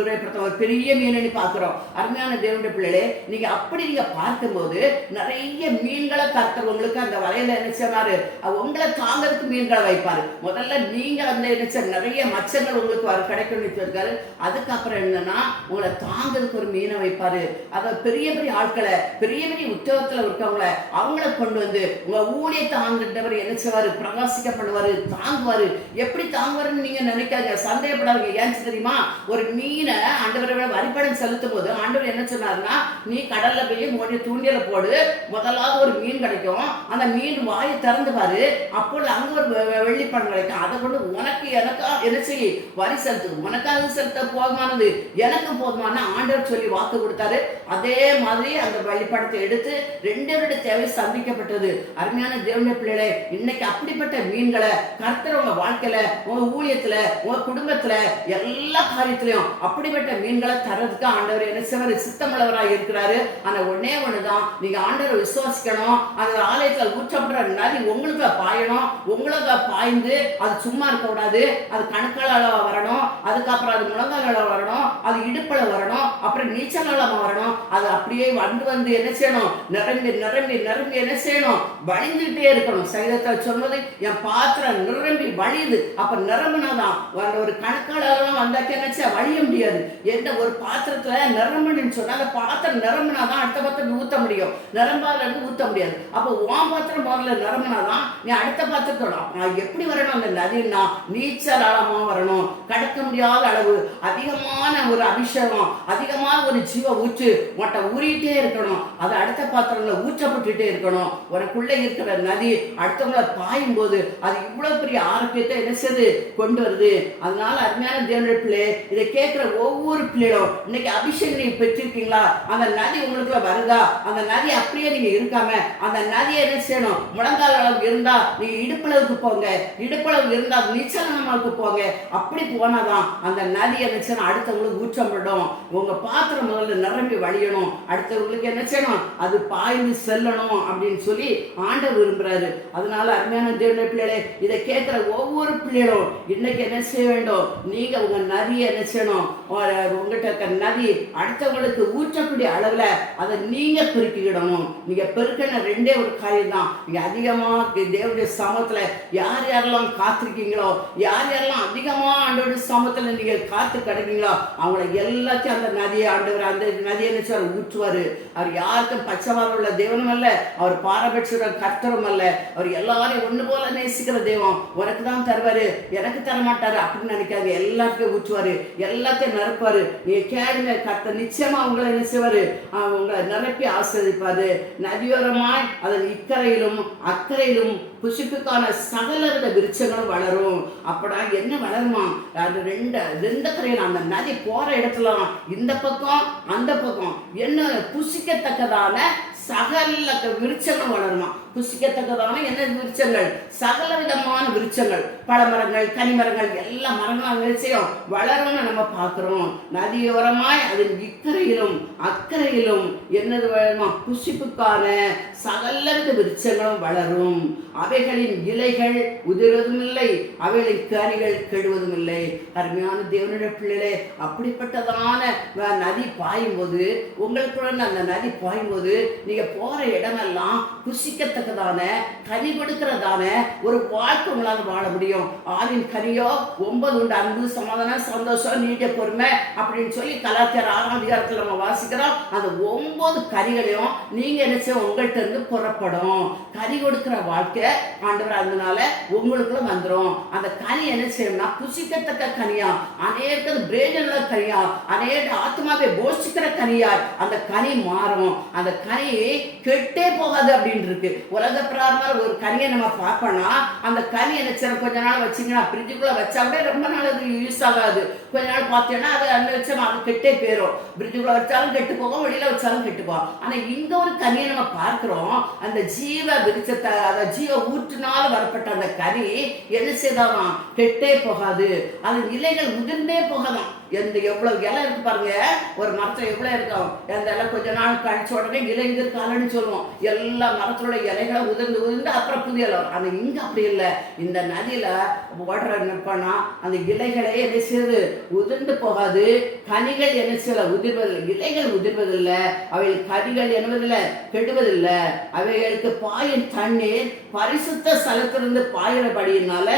ஒரு பெரிய மீன் பார்க்கிறோம். அருமையான தேவனுடைய பிள்ளைகளே, நீங்க அப்படி நீங்க பார்க்கும்போது நிறைய மீன்களை கர்த்தர் உங்களுக்கு அந்த வலையில என்ன செய்வாரு, உங்களை தாங்கிறதுக்கு மீன்களை வைப்பாரு. முதல்ல நீங்க அந்த என்ன நிறைய மச்சங்கள் உங்களுக்கு கிடைக்கும்னு வச்சிருக்காரு. அதுக்கப்புறம் என்னன்னா உங்களை தாங்கிறதுக்கு ஒரு மீனை வைப்பாரு. அதை பெரிய பெரிய ஆட்களை, பெரிய பெரிய உத்தியோகத்துல இருக்கவங்கள அவங்கள கொண்டு வந்து உங்க ஊழியத்தை ஆண்டுன்றவர் என்ன செய்வாரு, பிரகாசிக்க பண்ணுவாரு, தாங்குவாரு. எப்படி தாங்குவாருன்னு நீங்க நினைக்காதீங்க, சந்தேகப்படாதீங்க. ஏன் தெரியுமா, ஒரு மீனை ஆண்டவரை வரிப்படம் செலுத்தும் போது ஆண்டவர் என்ன சொன்னாருன்னா, நீ கடல்ல போய் மோடி தூண்டியல போடு, முதலாவது ஒரு மீன் கிடைக்கும், அந்த மீன் வாயை திறந்து பாரு, அப்போது அங்க ஒரு வெள்ளிப்பணம் கிடைக்கும், அதை கொண்டு உனக்கு எனக்கா என்ன செய்ய வரி செலுத்து, உனக்காக செலுத்த போதுமானது, எனக்கு போதுமான ஆண்டவர் சொல்லி வாக்கு கொடுத்தாரு. அதே மாதிரி அந்த வெள்ளிப்பணத்தை எடுத்து 2 தேவை சந்திக்கப்பட்டது. அருமையான தேவனுடைய பிள்ளைகளே, இன்னைக்கு அப்படிப்பட்ட மீன்களை கர்த்தர் உங்க வாழ்க்கையில, உங்க ஊழியத்துல, உங்க குடும்பத்துல, எல்லா காரியத்திலையும் அப்படிப்பட்ட மீன்களை தரதுக்கு ஆண்டவர் என்ன செய்வாரு, சித்தமுள்ளவராக இருக்கிறாரு. ஆனா ஒன்னே ஒண்ணுதான், நீங்க ஆண்டவரை விசுவாசிக்கணும். அந்த ஆலயத்துல ஊற்றப்படுற நதி உங்களுக்கு பாயணும். உங்களுக்கு பாய்ந்து அது சும்மா இருக்க கூடாது, அது கணக்கால வரணும், அதுக்கப்புறம் அது முழங்கால வரணும், அது இடுப்புல வரணும், அப்புறம் நீச்சல் வரணும். அது அப்படியே வந்து என்ன செய்யணும், நிரம்பி நிரம்பி நிரம்பி என்ன செய்யணும், வழிந்துகிட்டே இருக்கணும். சைதத்தை சொன்னது, என் பாத்திரம் நிரம்பி வழியுது. அப்ப நிரம்பினாதான் ஒரு கணக்காளெல்லாம் வந்தாக்க என்ன வழிய முடியாது. எந்த ஒரு பாத்திரத்துல நிரம்பணும்னு சொன்னா அந்த பாத்திரம் நிரம்பினாதான் அடுத்த பாத்திரம் ஊத்த முடியும், நிரம்பாத ஊத்த முடியாது. அப்போ உன் பாத்திரம் முதல்ல நிரம்பினாதான் நீ அடுத்த பாத்திரத்தோட எப்படி வரணும். அந்த நதினா நீச்சல் ஆழமா வரணும், கடக்க முடியாத அளவு அதிகமான ஒரு அபிஷேகம், அதிகமான ஒரு ஜீவ ஊற்று மொட்டை ஊறிட்டே இருக்கணும். அது அடுத்த பாத்திரங்களை ஊற்றப்பட்டுட்டே இருக்கணும். உனக்குள்ள இருக்கிற நதி அடுத்தவங்களை பாயும் போது அது இவ்வளவு பெரிய ஆரோக்கியத்தை என்ன செய்து கொண்டு வருது. அதனால அருமையான தேவனுடைய பிள்ளை, இதை கேட்கிற ஒவ்வொரு பிள்ளைகளும் இன்னைக்கு அபிஷேகம் நீங்க பெற்றிருக்கீங்களா, அந்த நதி உங்களுக்குள்ள வருதா, அந்த நதி அப்படியே நீங்க இருக்காம அந்த நதியை என்ன செய்யணும், முழங்கால் அளவுக்கு இருந்தா நீங்க இடுப்பளவுக்கு போங்க, இடுப்பளவுக்கு இருந்தா நீச்சலமாவுக்கு போங்க. அப்படி போனாதான் அந்த நதி என்ன செய்யணும், அடுத்தவங்களுக்கு ஊற்றப்படும். உங்க பாத்திரம் முதல்ல நிரம்பி வழியணும், அடுத்தவங்களுக்கு என்ன செய்யணும், அது பாய்ந்து செல்லணும் அப்படின்னு சொல்லி ஆண்டவர் விரும்புறாரு. அதனால அருமையான தேவனுடைய பிள்ளைகளே, இதை கேட்கிற ஒவ்வொரு பிள்ளைகளும் இன்னைக்கு என்ன செய்ய வேண்டும், நீங்க உங்க நதியை என்ன செய்யணும், உங்ககிட்ட இருக்க நதி அடுத்தவங்களுக்கு ஊற்றக்கூடிய அளவுல அதை நீங்க பெருக்கிக்கிடணும். நீங்க பெருக்கின 2 ஒரு காரியம் தான். நீங்க அதிகமா தேவனுடைய சமத்துல யார் யாரெல்லாம் காத்திருக்கீங்களோ, யார் யாரெல்லாம் அதிகமா ஆண்டவருடைய சமத்துல நீங்க காத்து கிடக்கீங்களோ அவங்களை எல்லாத்தையும் அந்த நதியை ஆண்டவர் அந்த நதியை என்ன ஊற்றுவாரு. அவர் யாருக்கும் பச்சைவாதம் உள்ள தேவனும் அல்ல, அவர் பாரபட்ச கர்த்தரும் அல்ல. அவர் எல்லாரையும் ஒண்ணு போல நேசிக்கிற தெய்வம். உனக்கு தான் தருவாரு, எனக்கு தர மாட்டாரு அப்படின்னு நினைக்காது. எல்லாத்தையும் ஊற்றுவாரு, எல்லாத்தையும் நிரப்பாரு. நீங்க கேளுங்க, கர்த்தர் நிச்சயமா உங்களை என்ன செய்வாரு, உங்களை நிரப்பி ஆசீர்வதிப்பாரு. நதியோரமாய் அதன் இக்கரையிலும் அக்கறையிலும் புசிப்புக்கான சகலவித விருட்சங்களும் வளரும். அப்படா என்ன வளருமா, அது 2 கரையில் அந்த நதி போற இடத்துல இந்த பக்கம் அந்த பக்கம் என்ன புசிக்கத்தக்கதான சகல விருட்சங்கள் வளருமா. புசிக்கத்தக்கதான என்ன விருட்சங்கள், சகல விதமான விருட்சங்கள், பழமரங்கள், கனிமரங்கள், எல்லா மரங்களும் செய்யும் வளரும்னு நம்ம பார்க்கிறோம். நதியோரமாய் அதன் இக்கரையிலும் அக்கறையிலும் என்னது வளருமா, புசிப்புக்கான சகலவித விருட்சங்களும் வளரும். அவைகளின் இலைகள் உதிர்வதும் இல்லை, அவைகளின் கனிகள் கெடுவதும் இல்லை. அருமையான தேவனுடைய பிள்ளைகளே, அப்படிப்பட்டதான நதி பாயும் போது, உங்களுக்கு அந்த நதி பாயும் போது நீங்க போற இடமெல்லாம் புசிக்கத்தக்கதான கனி கொடுக்கிறதான ஒரு வாழ்க்கை உங்களால் வாழ முடியும். ஆவின் கனியோ 9 உண்டு, அன்பு, சமாதானம், சந்தோஷம், நீடிய பொறுமை அப்படின்னு சொல்லி கலாச்சார 6ஆம் அதிகாரத்தில் நம்ம வாசிக்கிறோம். அந்த 9 கனிகளையும் நீங்க என்ன செய்ய உங்கள்கிட்ட இருந்து புறப்படும். கனி கொடுக்கிற வாழ்க்கை ஆண்டவர் அதனால உங்களுக்குள்ள வந்துடும். அந்த கனி என்ன செய்யணும்னா புசிக்கத்தக்க கனியா, அநேக பிரேஜன கனியா, அநேக ஆத்மாவை போஷிக்கிற கனியா அந்த கனி மாறும். அந்த கனி கெட்டே போகாது அப்படின்னு இருக்கு. உலக பிரகாரமா ஒரு கனியை நம்ம பார்ப்போம்னா அந்த கனி என்ன செய்ய கொஞ்ச நாள் வச்சிங்கன்னா ஃப்ரிட்ஜுக்குள்ளே வச்சா கூட ரொம்ப நாள் அது யூஸ் ஆகாது. கொஞ்ச நாள் பார்த்தீங்கன்னா அது அந்த வச்சோம் அது கெட்டே போயிடும். ஃப்ரிட்ஜுக்குள்ளே வச்சாலும் கெட்டு போகும், வெளியில் வச்சாலும் கெட்டு போகும். ஆனால் இங்கே ஒரு கனியை நம்ம பார்க்குறோம். அந்த ஜீவ விருட்சத்தை அதை ஜீவ ஊற்றினால் வரப்பட்ட அந்த கனி என்ன செய்தாலும் கெட்டே போகாது. அது இலைகள் உதிர்ந்தே போகலாம். எவ்வளவு இலை இருக்கு பாருங்க, ஒரு மரத்துல எவ்வளவு இருக்கும், அந்த இலை கொஞ்ச நாள் கழிச்ச உடனே இலை காலன்னு சொல்லுவோம். எல்லா மரத்தோட இலைகளை உதிர்ந்து அப்புறம் புதிய இலை வரும். ஆனா இங்க அப்படி இல்லை. இந்த நதியில ஓடுற நிற்பனா அந்த இலைகளே என்ன செய்யுது, உதிர்ந்து போகாது. கனிகள் என்ன செய்யல, உதிர்வதில்லை. இலைகள் உதிர்வதில்லை, அவைகள் கனிகள் என்பதில்லை, கெடுவதில்லை. அவைகளுக்கு பாயும் தண்ணீர் பரிசுத்த ஸ்தலத்திலிருந்து பாயிறபடியினால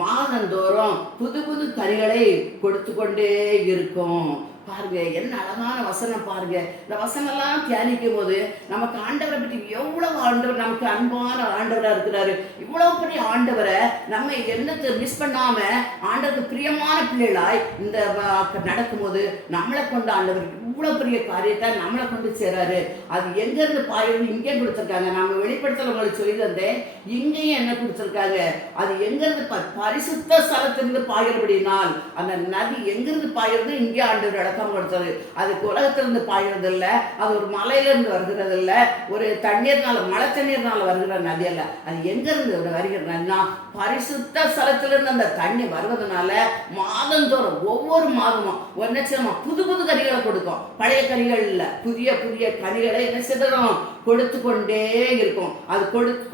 மாதந்தோறும் புது புது கனிகளை கொடுத்து கொண்டே இருக்கும். பாருங்க, என்ன அழகான வசனம் பாருங்க. இந்த வசனம்லாம் தியானிக்கும் போது நமக்கு ஆண்டவரை பற்றி எவ்வளவு ஆண்டவர் நமக்கு அன்பான ஆண்டவராக இருக்கிறாரு. இவ்வளவு பெரிய ஆண்டவரை நம்ம என்னத்தை மிஸ் பண்ணாம ஆண்டவருக்கு பிரியமான பிள்ளைகளாய் இந்த நடக்கும்போது நம்மளை கொண்டு ஆண்டவர் இவ்வளவு பெரிய காரியத்தை நம்மளை கொண்டு சேராரு. அது எங்க இருந்து பாயிருந்து இங்கே கொடுத்துருக்காங்க. நம்ம வெளிப்படுத்தல உங்களுக்கு சொல்லி தந்தேன். இங்கேயும் என்ன கொடுத்துருக்காங்க, அது எங்க இருந்து பரிசுத்த ஸ்தலத்திலிருந்து பாயிறபடினால் அந்த நதி எங்கிருந்து பாயிறது இங்கே ஆண்டவர் அடக்கம் கொடுத்தது. அதுக்கு உலகத்திலிருந்து பாயிறது இல்லை, அது ஒரு மலையிலிருந்து வருகிறது இல்லை, ஒரு தண்ணீர்னால மழை தண்ணீர்னால வருகிற நதி அல்ல. அது எங்க இருந்து வருகிற நதினா பரிசுத்த ஸ்தலத்திலிருந்து அந்த தண்ணி வருவதனால மாதந்தோறும் ஒவ்வொரு மாதமும் என்ன செய்யணும், புது புது கனிகளை கொடுக்கும். பழைய கனிகள் இல்லை, புதிய புதிய கனிகளை என்ன செய்யணும், கொடுத்து கொண்டே இருக்கும். அது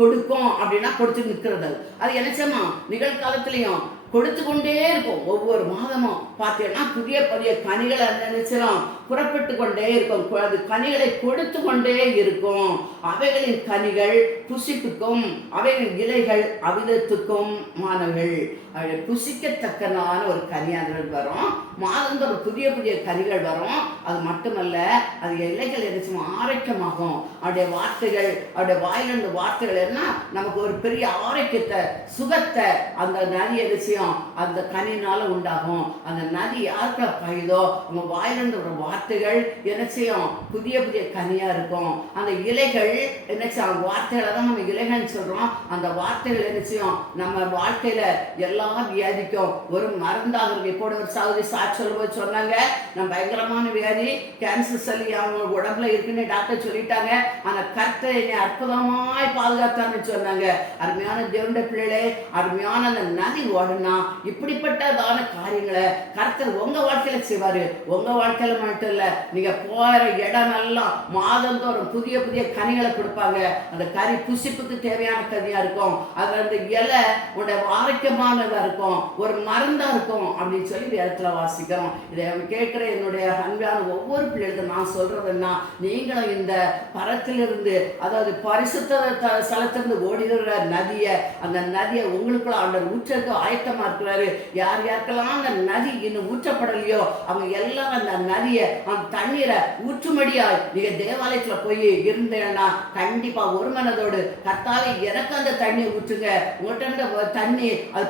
கொடுக்கும் அப்படின்னா கொடுத்து நிற்கிறது. அது என்ன செய்யணும், நிகழ்காலத்திலையும் கொடுத்து கொண்டே இருக்கும். ஒவ்வொரு மாதமும் பார்த்தீங்கன்னா புதிய புதிய கனிகளை நினைச்சிடும் புறப்பட்டு கொண்டே இருக்கும். அது கனிகளை கொடுத்து கொண்டே இருக்கும். அவைகளின் கனிகள் புசிப்புக்கும் அவைகளின் இலைகள் அவிதத்துக்கும் மாணவர்கள் புசிக்கத்தக்கனான ஒரு கனியாளர்கள் வரும். மாதந்தோறும் புதிய புதிய கனிகள் வரும். அது மட்டுமல்ல, அது இலைகள் எதாச்சும் ஆரோக்கியமாகும். அவருடைய வார்த்தைகள், அவருடைய வாயிலிருந்து வார்த்தைகள் என்ன நமக்கு ஒரு பெரிய ஆரோக்கியத்தை, சுகத்தை அந்த நதி எதாச்சும் அந்த கனினால உண்டாகும். அந்த நதி யாருக்குள்ள பாயுதோ அவங்க வாயிலிருந்து ஒரு வார்த்தைகள் என்ன செய்யும், புதிய புதிய கனியா இருக்கும். அந்த இலைகள் என்ன செய்யும், வார்த்தைகளை தான் நம்ம இலைகள்னு சொல்றோம். அந்த வார்த்தைகள் என்ன செய்யும், நம்ம வாழ்க்கையில எல்லா வியாதிக்கும் ஒரு மருந்தாக இருக்கு. இப்போ ஒரு சகோதரி சாட்சி சொல்லும்போது சொன்னாங்க, நம்ம பயங்கரமான வியாதி கேன்சர் சொல்லி அவங்க உடம்புல இருக்குன்னு டாக்டர் சொல்லிட்டாங்க. ஆனா கர்த்தர் என்னை அற்புதமாய் பாதுகாத்தான்னு சொன்னாங்க. அருமையான தேவனுடைய பிள்ளைகளே, அருமையான அந்த நதி ஓடுனா இப்படிப்பட்டதான காரியங்களை கர்த்தர் உங்க வாழ்க்கையில செய்வாரு. உங்க வாழ்க்கையில மட்டும் இல்ல, நீங்க போற இடம் எல்லாம் மாதந்தோறும் புதிய புதிய கனிகளை கொடுப்பாங்க. அந்த கனி புசிப்புக்கு தேவையான கனியா இருக்கும். அது அந்த இலை உடைய ஆரோக்கியமானதா இருக்கும், ஒரு மருந்தா இருக்கும் அப்படின்னு சொல்லி இடத்துல வாசிக்கிறோம். இதை கேட்கிற என்னுடைய அன்பான ஒவ்வொரு பிள்ளைகளுக்கும் நான் சொல்றதுன்னா, நீங்களும் இந்த பரத்திலிருந்து, அதாவது பரிசுத்த ஸ்தலத்திலிருந்து ஓடுகிற நதியை, அந்த நதியை உங்களுக்குள்ள ஆண்டவர் ஊற்றக்கு ஆயத்தமா இருக்கிறாரு. யார் யாருக்கெல்லாம் அந்த நதி இன்னும் ஊற்றப்படலையோ அவங்க எல்லாம் அந்த நதியை, அந்த தண்ணீரை ஊற்றுமடியா நீங்க தேவாலயத்துல போய் இருந்தேன்னா கண்டிப்பா ஒரு மனதோடு கர்த்தாவே எனக்கு அந்த தண்ணியை ஊற்றுங்க, உங்கள்கிட்ட தண்ணி அது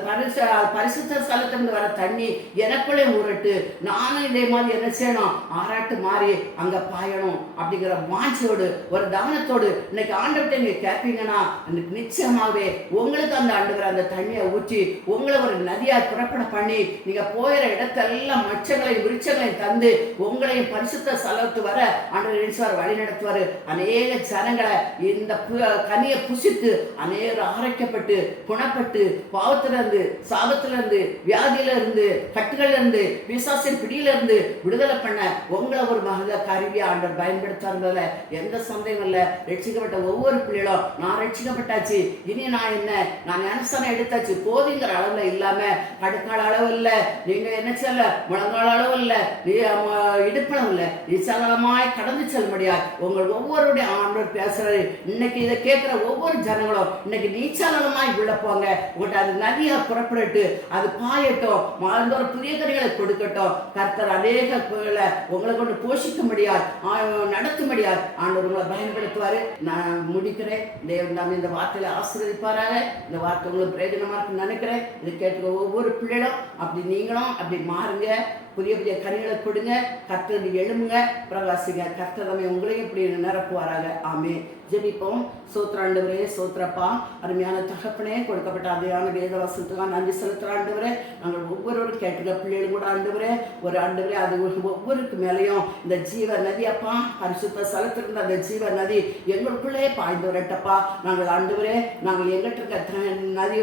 பரிசுத்த ஸ்தலத்திலிருந்து வர தண்ணி எனக்குள்ளே ஊறட்டு, நானும் இதே மாதிரி என்ன செய்யணும், ஆராட்டு மாறி அங்க பாயணும் அப்படிங்கிற வாஞ்சியோடு ஒரு கவனத்தோடு இன்னைக்கு ஆண்டவர்கிட்ட நீங்க கேட்பீங்கன்னா நிச்சயமாகவே உங்களுக்கு அந்த ஆண்டவர் அந்த தண்ணியை ஊற்றி உங்களை ஒரு நதியா புறப்பட பண்ணி நீங்க போயிற இடத்தெல்லாம் மச்சங்களையும் விருட்சங்களையும் தந்து உங்களையும் பரிசுத்த ஸ்தலத்து வர ஆண்டவர் நினைச்சுவார், வழி நடத்துவாரு. அநேக ஜனங்களை இந்த கனியை புசித்து அநேகர் ஆரோக்கியப்பட்டு குணப்பட்டு பாவத்திலிருந்து, சாபத்திலிருந்து, வியாதியில இருந்து, கட்டுகள்ல இருந்து, பிசாசின் பிடியில இருந்து விடுதலை பண்ண உங்களை ஒரு மகத கருவியை ஆண்டவர் பயன்படுத்துறதுல எந்த சந்தேகம் இல்லை. ரட்சிக்கப்பட்ட ஒவ்வொரு பிள்ளைகளும் நான் ரட்சிக்கப்பட்டாச்சு, இனி நான் என்ன, நான் ஞானஸ்தானம் எடுத்தாச்சு போதுங்கிற அளவுல இல்லாம கடுக்கால அளவு இல்லை, நீங்க என்ன செல்ல முழங்கால அளவு இல்லை, இடுப்பளவு இல்லை, நிச்சலமாய் கடந்து செல்ல முடியாது. உங்கள் ஒவ்வொருடைய ஆண்டவர் பேசுறாரு. இன்னைக்கு இதை கேட்கிற ஒவ்வொரு ஜனங்களும் இன்னைக்கு நீச்சலமாய் உள்ள போங்க. உங்கள்கிட்ட அது நதியா புறப்பட்டு அது பாயட்டும், மாதந்தோறும் புதிய கனிகளை கொடுக்கட்டும். கர்த்தர் அநேக உங்களை கொண்டு போஷிக்க முடியாது, நடத்த முடியாது, ஆண்டவர் உங்களை பயன்படுத்துவாரு. நான் முடிக்கிறேன். தேவன் நாம் இந்த வார்த்தையில ஆசீர்வதிப்பாராக. இந்த வார்த்தை உங்களுக்கு பிரயோஜனமா இருக்குன்னு நினைக்கிறேன். இதை கேட்டுக்க ஒவ்வொரு பிள்ளைகளும் அப்படி நீங்களும் அப்படி மாறுங்க. புதிய புதிய கனிகளை கொடுங்க. கர்த்தர் எழும்புங்க, பிரகாசிங்க. கர்த்தர் தம்மை உங்களையும் இப்படி நிரப்புவாராக. ஆமே. ஜெபிப்போம். சோத்திர ஆண்டவரே, சோத்திரப்பா. அருமையான தகப்பனே, கொடுக்கப்பட்ட அதையான வேத வசனத்துக்காக நன்றி செலுத்துகிற ஆண்டவரே. நாங்கள் ஒவ்வொருவரும் கேட்டுக்க பிள்ளைகளும் கூட ஆண்டவரே, ஒரு ஆண்டவரே, அது ஒவ்வொருக்கு மேலேயும் இந்த ஜீவ நதி அப்பா, பரிசுத்த ஸ்தலத்திலிருந்த அந்த ஜீவ நதி எங்களுக்குள்ளே பாய்ந்து வரட்டப்பா. நாங்கள் ஆண்டவரே, நாங்கள் எங்கிட்ட இருக்க நதி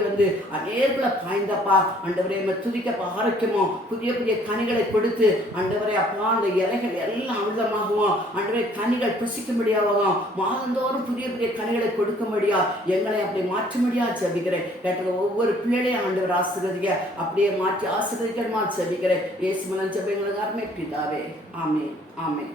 அநேர்களை பாய்ந்தப்பா ஆண்டவரே, துதிக்க ஆரோக்கியமோ புதிய புதிய கனிகளை கொடுத்து ஆண்டவரே அப்பா, அந்த இலைகள் எல்லாம் அமிர்தமாகவும் ஆண்டவரே, கனிகள் புசிக்கும்படியாகவும் மாதந்தோறும் புதிய புதிய கனிகளை கொடுக்கும்படியா எங்களை அப்படி மாற்றும்படியா ஜெபிக்கிறேன். கேட்ட ஒவ்வொரு பிள்ளைகளையும் ஆண்டவர் ஆசீர்வதிக்க, அப்படியே மாற்றி ஆசீர்வதிக்கணுமா ஜெபிக்கிறேன். இயேசு மூலம் ஜெபங்களை பிதாவே. ஆமென், ஆமென்.